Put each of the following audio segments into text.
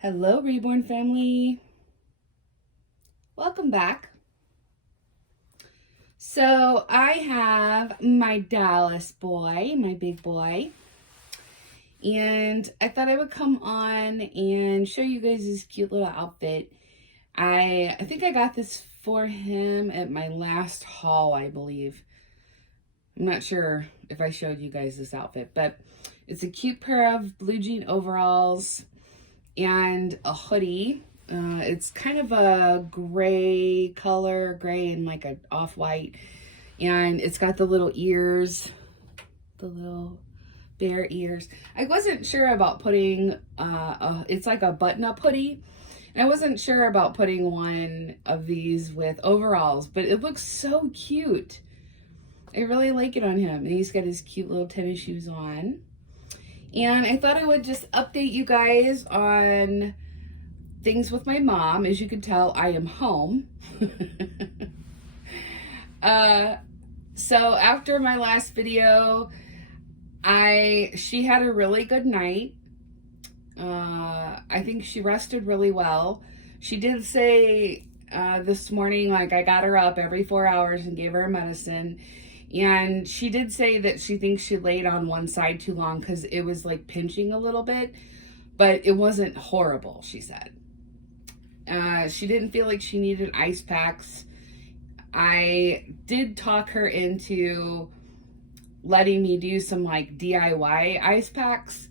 Hello, Reborn family. Welcome back. So I have my Dallas boy, my big boy, and I thought I would come on and show you guys this cute little outfit. I think I got this for him at my last haul, I believe. I'm not sure if I showed you guys this outfit, but it's a cute pair of blue jean overalls and a hoodie. It's kind of a gray color, gray and like an off-white. And it's got the little ears, the little bear ears. I wasn't sure about putting, it's like a button-up hoodie. And I wasn't sure about putting one of these with overalls, but it looks so cute. I really like it on him. And he's got his cute little tennis shoes on. And I thought I would just update you guys on things with my mom. As you can tell, I am home. So after my last video, she had a really good night. I think she rested really well. She did say this morning, like, I got her up every 4 hours and gave her a medicine. And she did say that she thinks she laid on one side too long because it was like pinching a little bit, but it wasn't horrible, she said. She didn't feel like she needed ice packs. I did talk her into letting me do some like DIY ice packs,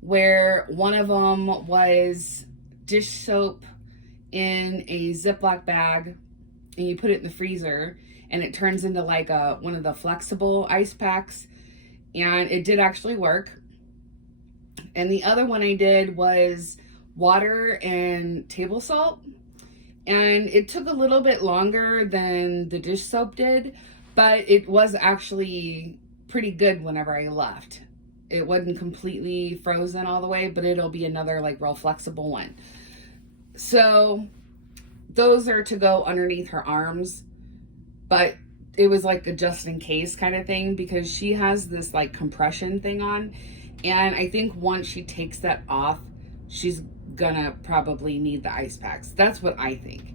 where one of them was dish soap in a Ziploc bag and you put it in the freezer and it turns into like one of the flexible ice packs, and it did actually work. And the other one I did was water and table salt, and it took a little bit longer than the dish soap did, but it was actually pretty good whenever I left. It wasn't completely frozen all the way, but it'll be another like real flexible one. So those are to go underneath her arms, but it was like a just in case kind of thing because she has this like compression thing on, and I think once she takes that off, she's gonna probably need the ice packs. That's what I think.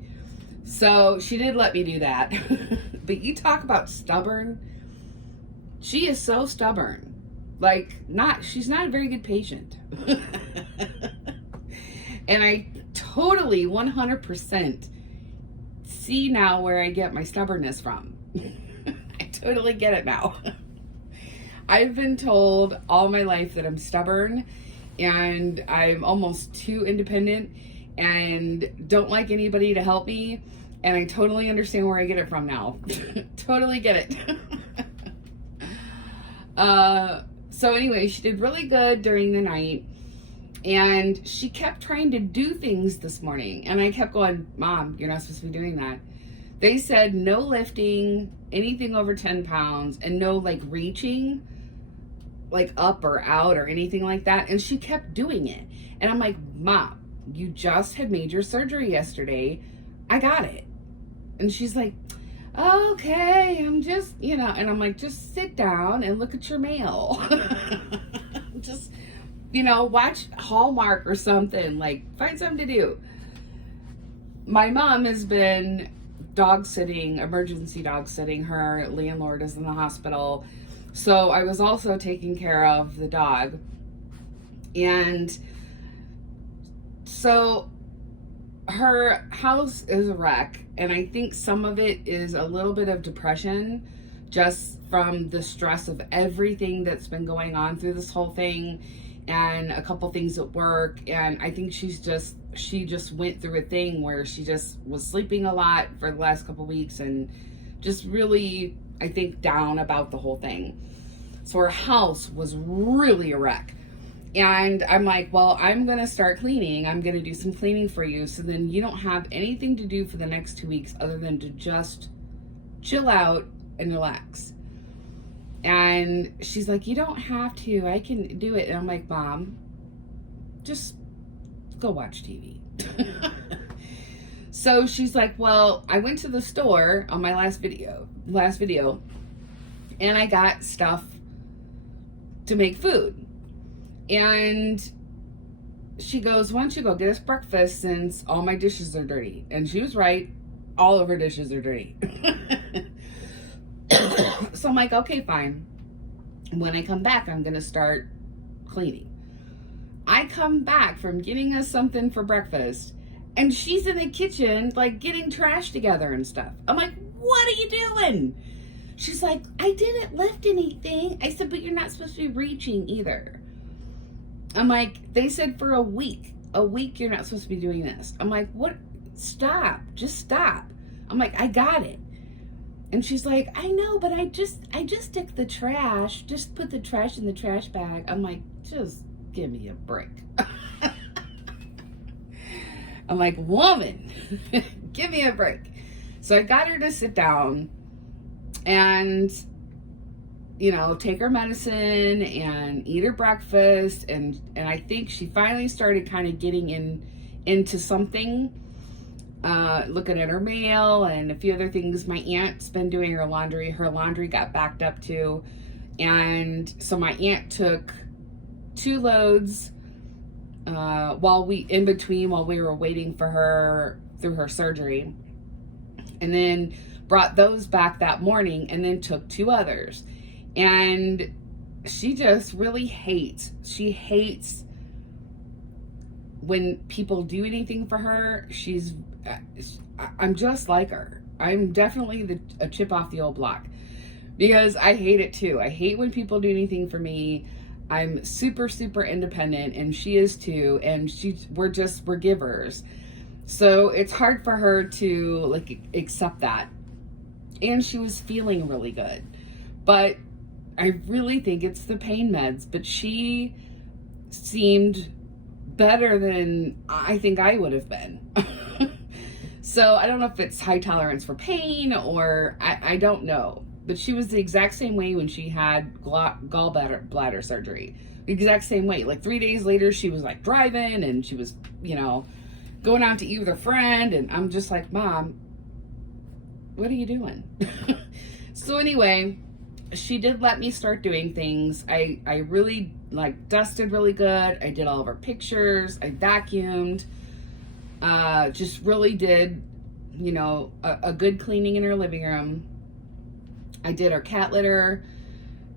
So she did let me do that. But you talk about stubborn. She is so stubborn. Like, she's not a very good patient. And I totally 100% see now where I get my stubbornness from. I totally get it now. I've been told all my life that I'm stubborn and I'm almost too independent and don't like anybody to help me, and I totally understand where I get it from now. Totally get it. So anyway, she did really good during the night, and she kept trying to do things this morning, and I kept going, Mom, you're not supposed to be doing that. They said no lifting anything over 10 pounds and no like reaching like up or out or anything like that. And she kept doing it. And I'm like, Mom, you just had major surgery yesterday. I got it. And she's like, okay, I'm just, and I'm like, just sit down and look at your mail. Just, watch Hallmark or something, like find something to do. My mom has been emergency dog sitting. Her landlord is in the hospital. So I was also taking care of the dog. And so her house is a wreck. And I think some of it is a little bit of depression just from the stress of everything that's been going on through this whole thing, and a couple things at work. And I think she just went through a thing where she just was sleeping a lot for the last couple weeks and just really, I think, down about the whole thing. So her house was really a wreck. And I'm like, well, I'm going to start cleaning. I'm going to do some cleaning for you, so then you don't have anything to do for the next 2 weeks other than to just chill out and relax. And she's like, you don't have to. I can do it. And I'm like, Mom, just go watch TV. So she's like, well, I went to the store on my last video, and I got stuff to make food. And she goes, why don't you go get us breakfast since all my dishes are dirty? And she was right. All of her dishes are dirty. So I'm like, okay, fine. When I come back, I'm going to start cleaning. I come back from getting us something for breakfast, and she's in the kitchen, like, getting trash together and stuff. I'm like, what are you doing? She's like, I didn't lift anything. I said, but you're not supposed to be reaching either. I'm like, they said for a week you're not supposed to be doing this. I'm like, what? Stop. Just stop. I'm like, I got it. And she's like, I know, but I just stick the trash. Just put the trash in the trash bag. I'm like, just give me a break. I'm like, woman, give me a break. So I got her to sit down and, you know, take her medicine and eat her breakfast. And I think she finally started kind of getting into something, looking at her mail and a few other things. My aunt's been doing her laundry. Her laundry got backed up too. And so my aunt took 2 loads while we were waiting for her through her surgery, and then brought those back that morning, and then took 2 others. And she just really hates when people do anything for her. I'm just like her. I'm definitely a chip off the old block, because I hate it too. I hate when people do anything for me. I'm super, super independent, and she is too, and we're givers. So it's hard for her to, like, accept that. And she was feeling really good. But I really think it's the pain meds. But she seemed better than I think I would have been. So I don't know if it's high tolerance for pain, or I don't know. But she was the exact same way when she had gallbladder surgery. The exact same way. Like 3 days later, she was like driving, and she was, you know, going out to eat with her friend. And I'm just like, Mom, what are you doing? So anyway, she did let me start doing things. I really, like, dusted really good. I did all of her pictures. I vacuumed. Just really did, you know, a good cleaning in her living room. I did her cat litter,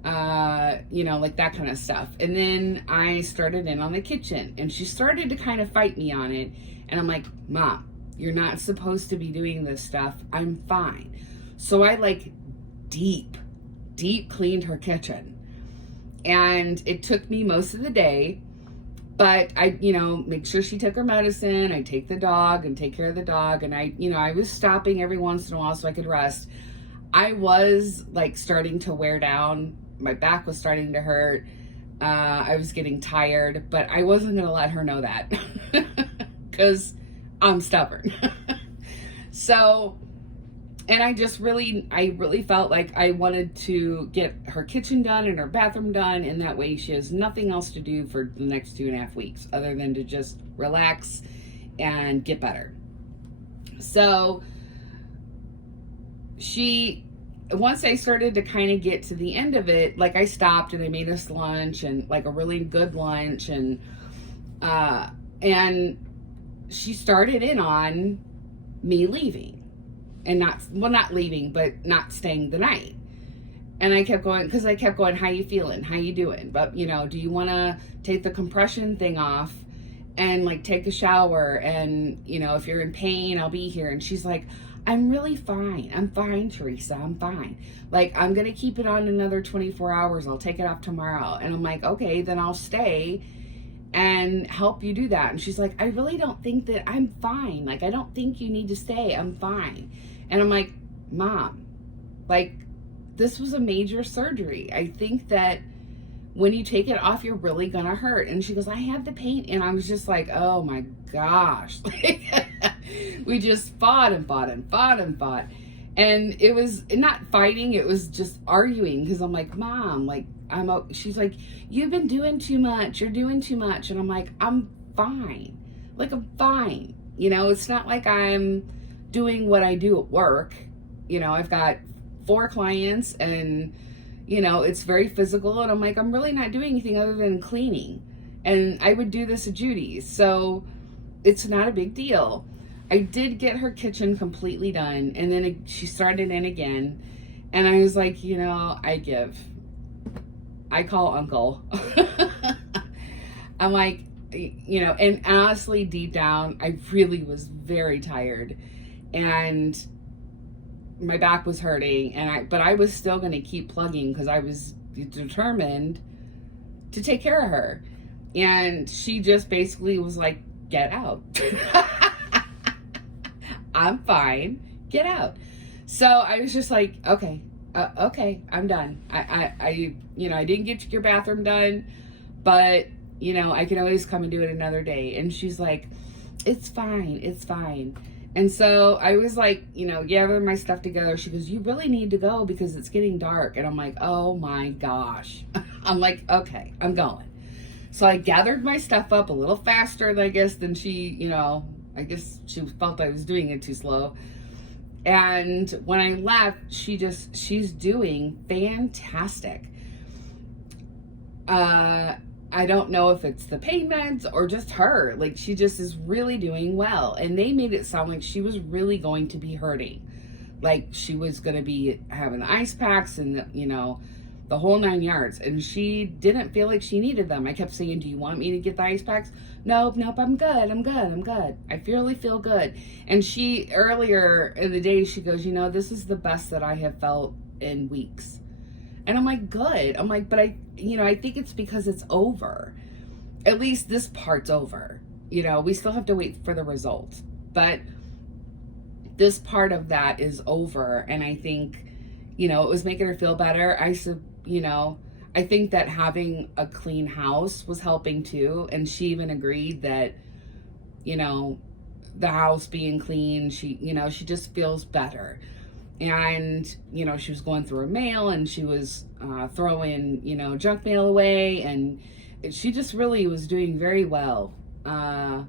you know, like that kind of stuff. And then I started in on the kitchen, and she started to kind of fight me on it. And I'm like, Mom, you're not supposed to be doing this stuff. I'm fine. So I, like, deep cleaned her kitchen. And it took me most of the day, but I, you know, make sure she took her medicine. I take the dog and take care of the dog. And I, you know, I was stopping every once in a while so I could rest. I was, like, starting to wear down. My back was starting to hurt. I was getting tired, but I wasn't going to let her know that because I'm stubborn. So, and I really felt like I wanted to get her kitchen done and her bathroom done, and that way she has nothing else to do for the next 2.5 weeks other than to just relax and get better. So once I started to kind of get to the end of it, like, I stopped and I made us lunch, and, like, a really good lunch, and she started in on me leaving, and not leaving, but not staying the night. And I kept going, because I kept going, how you feeling? How you doing? But, you know, do you want to take the compression thing off and, like, take a shower? And, you know, if you're in pain, I'll be here. And she's like, I'm really fine. I'm fine, Teresa. I'm fine. Like, I'm going to keep it on another 24 hours. I'll take it off tomorrow. And I'm like, okay, then I'll stay and help you do that. And she's like, I really don't think that I'm fine. Like, I don't think you need to stay. I'm fine. And I'm like, Mom, like, this was a major surgery. I think that when you take it off, you're really going to hurt. And she goes, I have the pain. And I was just like, oh my gosh. We just fought. And it was not fighting. It was just arguing. Because I'm like, Mom, like, she's like, you've been doing too much. You're doing too much. And I'm like, I'm fine. Like, I'm fine. You know, it's not like I'm doing what I do at work. You know, I've got 4 clients, and, you know, it's very physical. And I'm like, I'm really not doing anything other than cleaning. And I would do this at Judy's. So it's not a big deal. I did get her kitchen completely done, and then she started in again. And I was like, I give. I call Uncle. I'm like, and honestly, deep down, I really was very tired. And my back was hurting, but I was still going to keep plugging because I was determined to take care of her. And she just basically was like, get out. I'm fine. Get out. So I was just like, okay, I'm done. I didn't get your bathroom done, but I can always come and do it another day. And she's like, it's fine. And so I was like, gathering my stuff together. She goes, you really need to go because it's getting dark. And I'm like, oh my gosh. I'm like, okay, I'm going. So I gathered my stuff up a little faster, than she, I guess she felt I was doing it too slow. And when I left, she's doing fantastic. I don't know if it's the pain meds or just her. Like, she just is really doing well. And they made it sound like she was really going to be hurting. Like, she was going to be having the ice packs and, the whole 9 yards. And she didn't feel like she needed them. I kept saying, do you want me to get the ice packs? Nope, I'm good. I really feel good. And she, earlier in the day, she goes, this is the best that I have felt in weeks. And I'm like, good. I'm like, but I think it's because it's over. At least this part's over. We still have to wait for the results. But this part of that is over. And I think, it was making her feel better. I think that having a clean house was helping too. And she even agreed that, the house being clean, she just feels better. And, she was going through her mail and she was throwing, junk mail away. And she just really was doing very well. I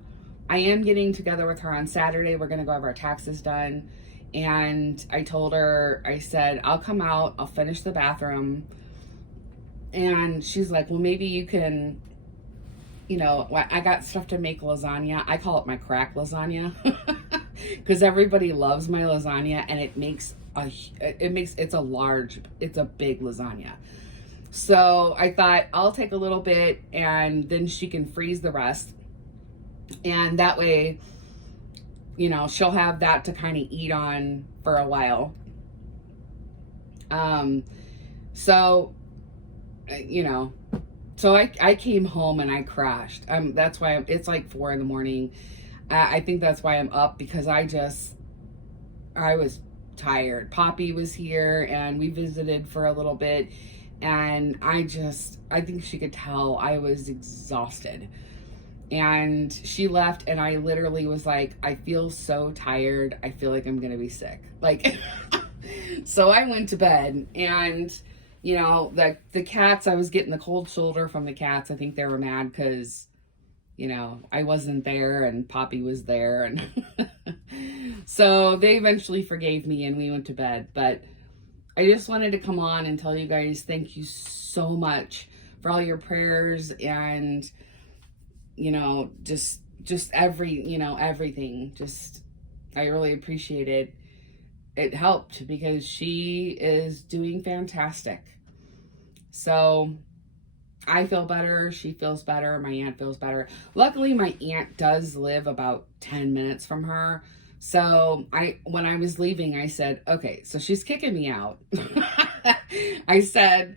am getting together with her on Saturday. We're going to go have our taxes done. And I told her, I said, I'll come out, I'll finish the bathroom. And she's like, well, maybe you can, I got stuff to make lasagna. I call it my crack lasagna. Because everybody loves my lasagna, and it's a big lasagna. So I thought I'll take a little bit and then she can freeze the rest. And that way, she'll have that to kind of eat on for a while. So I came home and I crashed. That's why it's like 4 a.m. I think that's why I'm up, because I was tired. Poppy was here and we visited for a little bit, and I think she could tell I was exhausted. And she left and I literally was like, I feel so tired. I feel like I'm going to be sick. Like, so I went to bed, and the cats, I was getting the cold shoulder from the cats. I think they were mad because I wasn't there and Poppy was there. And so they eventually forgave me and we went to bed. But I just wanted to come on and tell you guys, thank you so much for all your prayers and, just everything. Just, I really appreciate it. It helped because she is doing fantastic. So I feel better. She feels better. My aunt feels better. Luckily, my aunt does live about 10 minutes from her. So when I was leaving, I said, okay, so she's kicking me out. I said,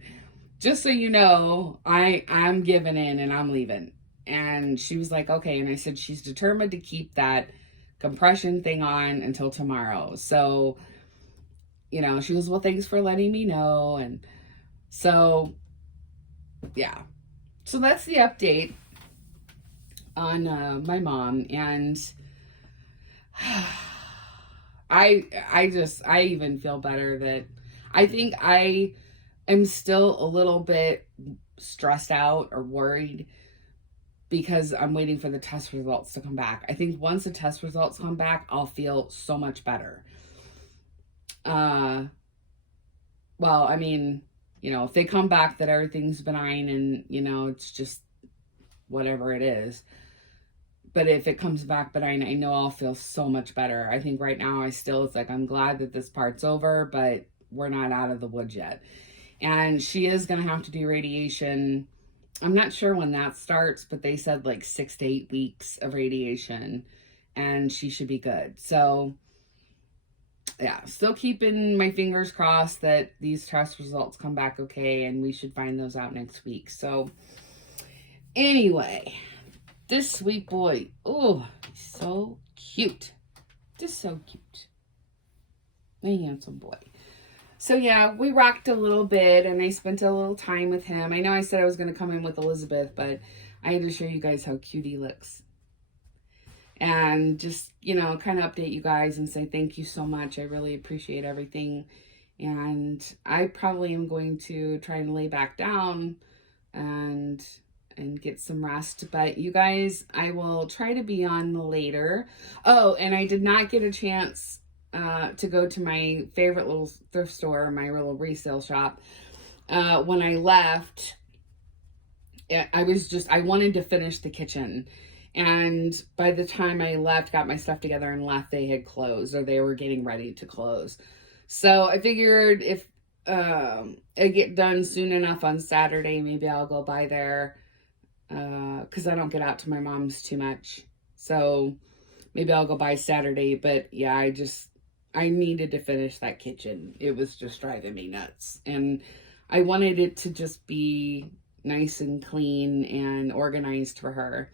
just so you know, I'm giving in and I'm leaving. And she was like, okay. And I said, she's determined to keep that compression thing on until tomorrow. So, she goes, well, thanks for letting me know. And so, yeah. So that's the update on my mom. And I even feel better that I think I am still a little bit stressed out or worried because I'm waiting for the test results to come back. I think once the test results come back, I'll feel so much better. Well, I mean, if they come back that everything's benign and, it's just, whatever it is. But if it comes back benign, I know I'll feel so much better. I think right now it's like, I'm glad that this part's over, but we're not out of the woods yet. And she is going to have to do radiation. I'm not sure when that starts, but they said like 6 to 8 weeks of radiation, and she should be good. So yeah, still keeping my fingers crossed that these test results come back okay, and we should find those out next week. So anyway, this sweet boy, oh, he's so cute. Just so cute. A handsome boy. So yeah, we rocked a little bit, and I spent a little time with him. I know I said I was going to come in with Elizabeth, but I had to show you guys how cute he looks. And just, you know, kind of update you guys and say thank you so much. I really appreciate everything. And I probably am going to try and lay back down and get some rest. But you guys, I will try to be on later. Oh, and I did not get a chance to go to my favorite little thrift store, my little resale shop. When I left, I wanted to finish the kitchen. And by the time I left, got my stuff together and left, they had closed, or they were getting ready to close. So I figured if I get done soon enough on Saturday, maybe I'll go by there, because I don't get out to my mom's too much. So maybe I'll go by Saturday. But yeah, I needed to finish that kitchen. It was just driving me nuts. And I wanted it to just be nice and clean and organized for her.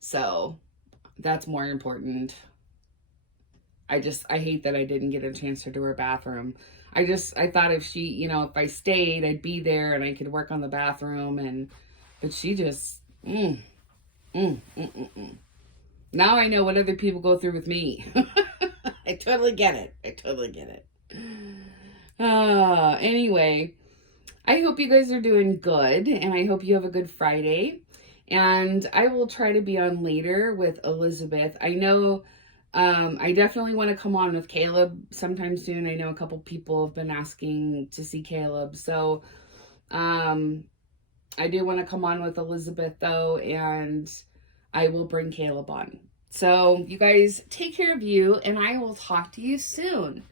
So that's more important. I hate that I didn't get a chance to do her bathroom. I thought if she, you know, if I stayed, I'd be there and I could work on the bathroom, but she just, Now I know what other people go through with me. I totally get it. Anyway, I hope you guys are doing good, and I hope you have a good Friday. And I will try to be on later with Elizabeth. I know I definitely want to come on with Caleb sometime soon. I know a couple people have been asking to see Caleb. So I do want to come on with Elizabeth, though, and I will bring Caleb on. So you guys take care of you, and I will talk to you soon.